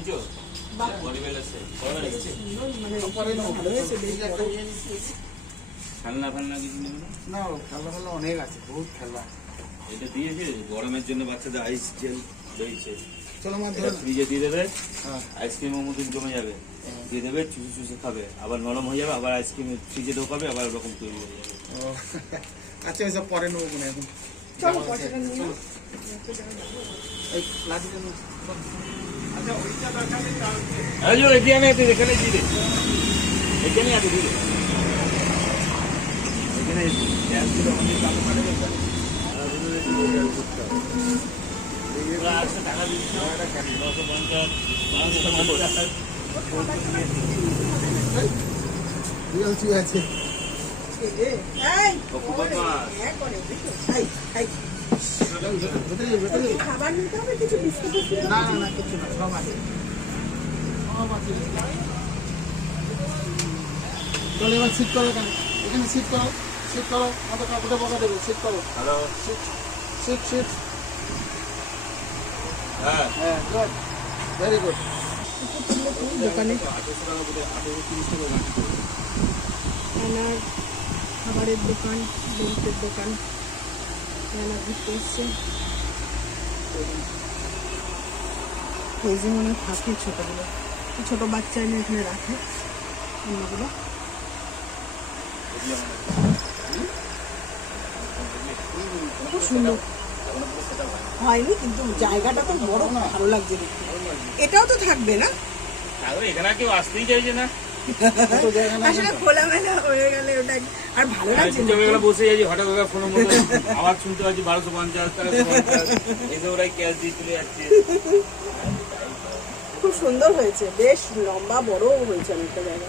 নিচো body bell আছে খেলনা ফেলনা কিছু নেই না খেলনা ফেলনা অনেক আছে, বহুত খেলনা। এটা দিয়েছে গরমের জন্য বাচ্চাদের আইস জেল দিয়েছে। চলো মা এটা ফ্রিজে দিয়ে দেবে, হ্যাঁ আইসক্রিমের মতন জমে যাবে, দিয়ে দেবে চুষে চুষে খাবে, আবার নরম হয়ে যাবে, আবার আইসক্রিম ফ্রিজে ঢোকাবে, আবার ওরকম তৈরি হয়ে যাবে। ও আচ্ছা ওইসব পরে নেবো মনে এখন। চলো পয়সাটা নিয়ে চলো এই লাঠিটা নিয়ে আচ্ছা ওইটা দরকার নেই তাহলে। এই যে এখানে আছে, এখানে দিয়ে দে, এখানে আছে দিয়ে দে, এখানে গ্যাস দিলে অনেক দাম কাটে যাবে। টাকা দিচ্ছি 950 রিয়ালসি আছে খাবার নিতে হবে, কিছু বিস্কুট না না না কিছু না, সব আছে সব আছে। চলো এবার সিট করো, এখানে সিট করো, সিট করো, আমাদের কাপড়টা বকা দেবে, সিট করো। হ্যালো, সিট সিট সিট হ্যাঁ হ্যাঁ গুড, ভেরি গুড। দোকানে রান্নার খাবারের দোকান, বেল্টের দোকান, রান্না ঘুরতে এসছে। এই যে মনে হয় থাকে ছোটগুলো, ছোট বাচ্চা এনে এখানে রাখে অন্যগুলো। খুব সুন্দর হয়নি, কিন্তু জায়গাটা তো বড়, ভালো লাগছে দেখতে। এটাও তো থাকবে না, এখানে কেউ আসতেই চাইছে না, আসলে খোলামেলা হয়ে গেলে ওটা আর ভালো লাগছে না। বসে যাচ্ছি, হঠাৎ করে ফোনের মধ্যে আবার শুনতে পাচ্ছি 1250 টাকা, এসে ওরাই ক্যাশ দিয়ে চলে যাচ্ছে। খুব সুন্দর হয়েছে, বেশ লম্বা বড় হয়েছে অনেকটা জায়গা।